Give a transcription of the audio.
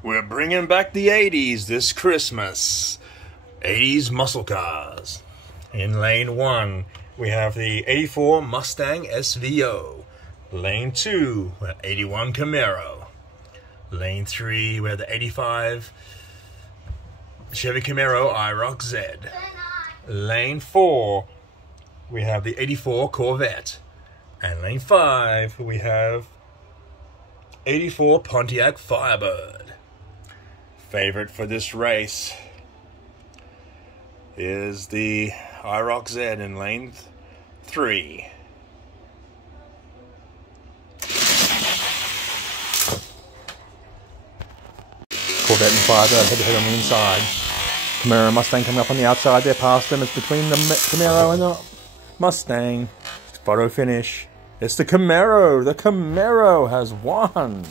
We're bringing back the 80s this Christmas. 80s muscle cars. In lane 1, we have the 84 Mustang SVO. Lane 2, we have 81 Camaro. Lane 3, we have the 85 Chevy Camaro IROC Z. Lane 4, we have the 84 Corvette. And lane 5, we have 84 Pontiac Firebird. Favorite for this race is the IROC Z in lane 3. Corvette and Firebird head-to-head on the inside. Camaro and Mustang coming up on the outside there past them. It's between the Camaro and the Mustang. Photo finish. It's the Camaro. The Camaro has won.